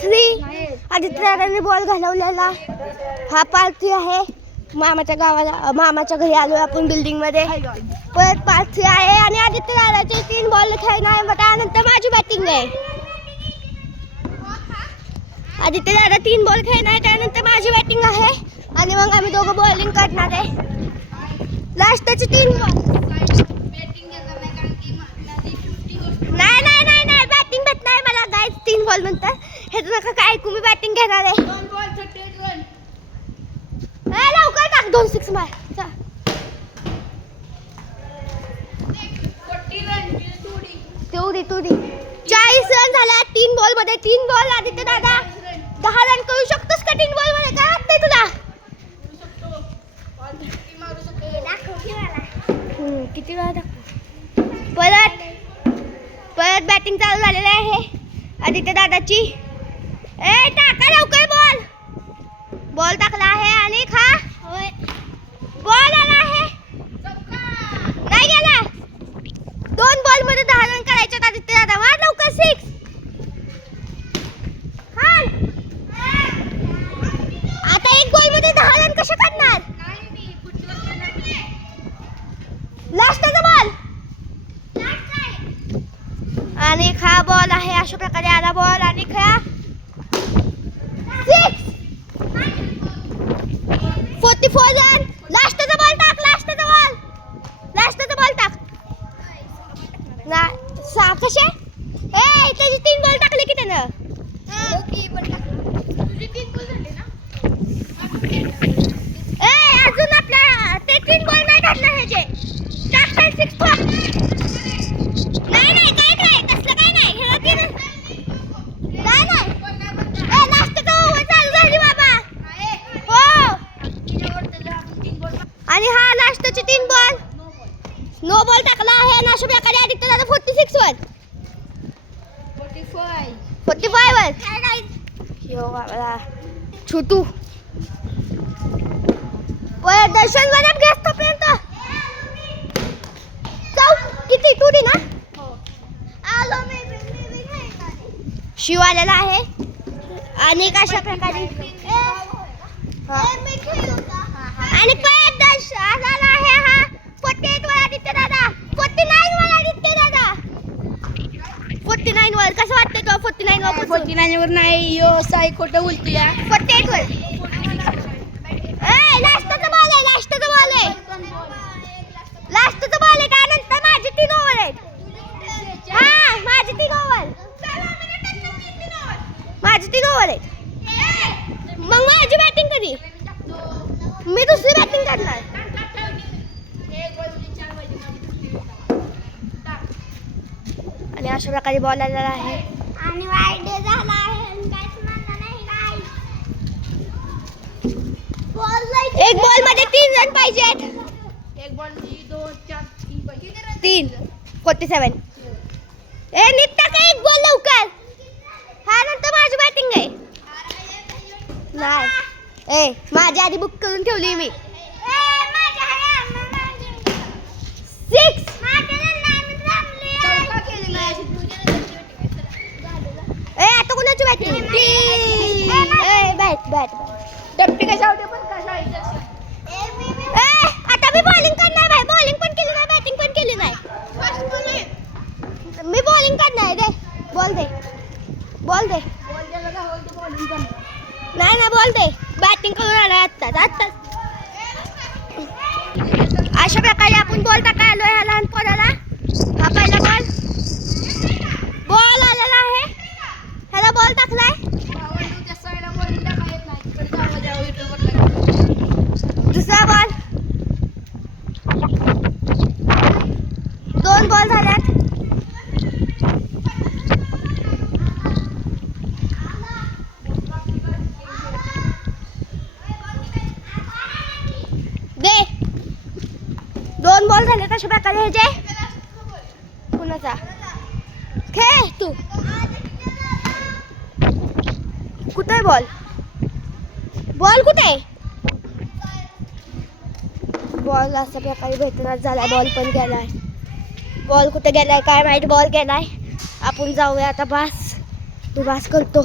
Part 3 Aditya दादांनी ball घालवलेला हा पार्ट 3 आहे. मामाच्या गावाला मामाच्या घरी आलो आपण बिल्डिंग मध्ये. परत पार्ट 3 आहे आणि आदित्य दादाचे 3 बॉल खेळणार आहे. त्यानंतर माझी बॅटिंग आहे. आदित्य दादा 3 बॉल खेळणार आहे, त्यानंतर माझी बॅटिंग आहे आणि मग आम्ही दोघं बॉलिंग करणार आहे. लास्टचे 3 बॉल. नाही नाही नाही नाही बॅटिंग भेट नाही मला गाईज 3 बॉल नंतर. हे तर नका काय ऐकू, मी बॅटिंग घेणार आहे. लवकर टाक 2 6 मार. तुडी 40 रन झाला 3 बॉल मध्ये. 3 बॉल आदित्य दादा 10 रन करू शकतोस का 3 बॉल मध्ये? काय वाटतंय तुला? किती वेळा दाखव. परत बॅटिंग चालू झालेली आहे आदित्य दादाची. टाका लवकर बॉल. बॉल टाकला आहे आणि खा. बॉल आला आहे, नाही गेला. 2 बॉल मध्ये 10 रन करायचे आदित्य दादा. मार लवकर 6. आता 1 बॉल मध्ये 10 रन कसे करणार? लास्टचा बॉल आणि खा. बॉल आहे अशा प्रकारे आला बॉल आणि खा 6. 44 रन. लास्टचा बॉल टाक. लास्टचा बॉल टाक. ना कसे त्याचे 3 बॉल टाकले की त्यानं. अजून आपल्या ते 3 बॉल नाही टाकणार ह्याचे. टाक 6. नाही काय तसलं काय नाही. नाही लास्टचा ओव्हर चालू झाली बाबा. हो आणि हा लास्टचे 3 बॉल नो बॉल टाकला आहे आणि अशा प्रकारे आदित्य दादा 46 वर 45 वर यो बाबा छोटू. दर्शन वरच घेस तोपर्यंत किती तुडी ना. शिव आलेला आहे आणि अशा प्रकारे आणि आलेला आहे हा 48 वर आदित्य दादा. 49 वर आदित्य दादा. 49 वर कसं वाटतं तो? 49 वर नाही यो साई खोटं बोलते. 48 वर. लास्टचा बॉल आहे. त्यानंतर माझी 3 ओव्हर आहेत. हा माझी 3 ओव्हर. मग माझी बॅटिंग कधी? मी दुसरी बॅटिंग करणार. आणि अशा प्रकारे बॉल आलेला आहे आणि वाईड झाला आहे. एक बॉल मध्ये 3 रन पाहिजेत. 1 बॉल 2 4 3 47. नीट टाका 1 बॉल लवकर. हा नंतर माझी बॅटिंग आहे. नाही माझी आधी बुक करून ठेवली मी. 6. आता कोणाची बॅटिंग? बॅट डप्पी कशा होते पण कशा आता मी बॉलिंग करणार भाई. बॉलिंग पण केली नाही, बॅटिंग पण केली नाही. मी बॉलिंग करणार दे. बॉल दे. नाही बॉल दे. बॅटिंग करून आलाय आत्ताच. अशा प्रकारे आपण बॉल टाकाय आलोय ह्या लहान पोराला. हा पहिला बॉल आलेला आहे. ह्याला बॉल टाकलाय. दुसरा बॉल. 2 बॉल झाल्यात. दे 2 बॉल झालेत अशा प्रकारे ह्याचे. कुणाचा खेळ तू? कुठे बॉल कुठे? बॉल अशा प्रकारे भेटणार झाला. बॉल पण गेलाय. बॉल कुठे गेलाय काय माहिती. बॉल गेलाय. आपण जाऊया आता. बास करतो.